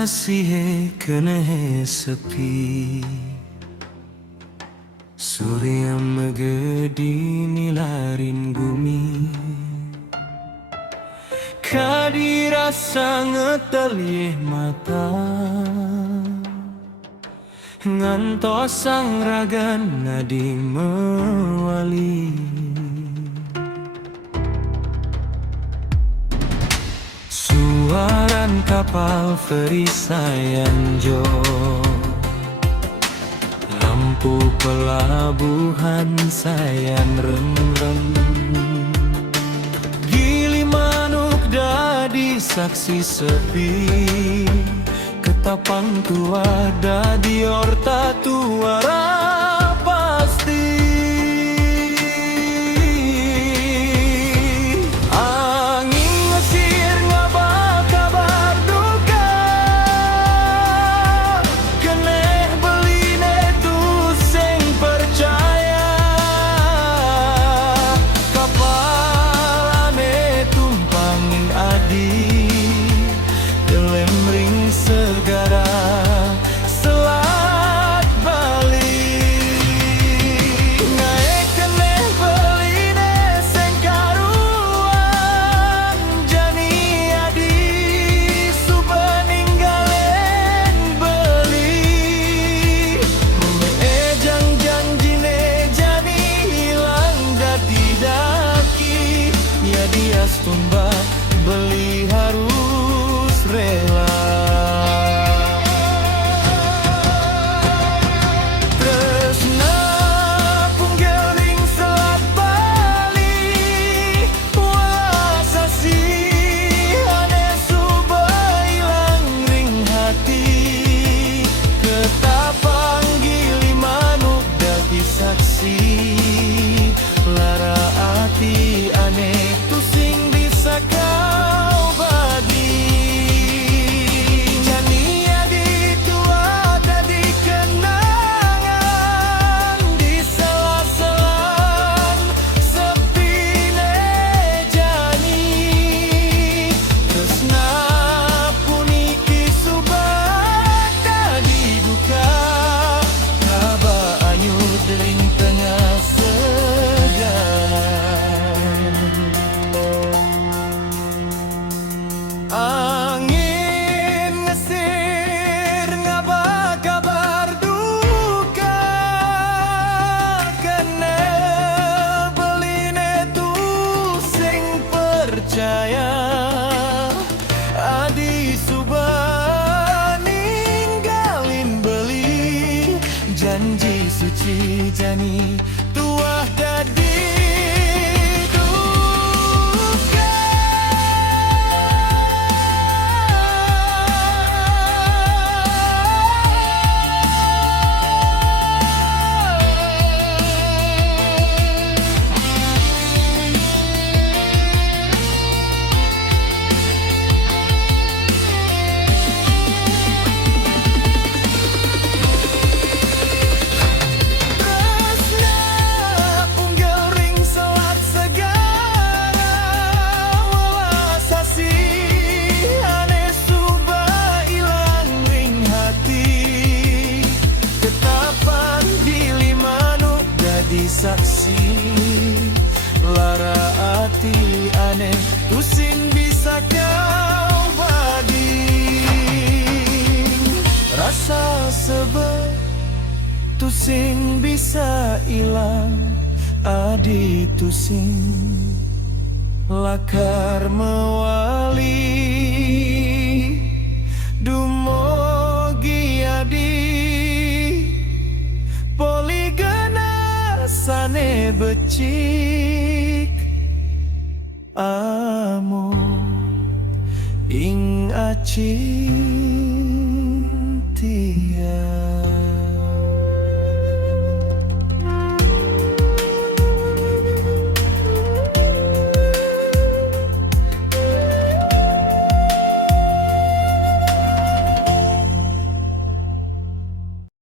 Kasihe kenehe sepi, surya megedi nilarin bumi. Kadirasa ngetelih mata, ngantos sang ragan ngadi mewali. Suaran kapal feri sayanjo, lampu pelabuhan sayan rem-rem. Gili manuk dadi saksi sepi, ketapang tua dadi orta tuara pasti. Tumba beli harus rela. Tresna punggeling selat Bali, wasasi ane suba ilang ring hati. Ketapang gili manuk dadi saksi, lara hati ane tusing kau badi. Jani adi tua dadi kenangan, di sela-selan sepine jani. Tresna puniki subat dadi duka, kaba anyut ring tengah segan. Angin ngesir ngaba kabar duka, kene beline tu sing percaya. Adi suba ninggalin beli, janji suci jani tuah dadi. Saksi lara hati aneh tusing bisa kau bagi. Rasa sebe tusing bisa ilang, adi tusing lakar mewali. Dumogi adi sane becik amo ing acintia.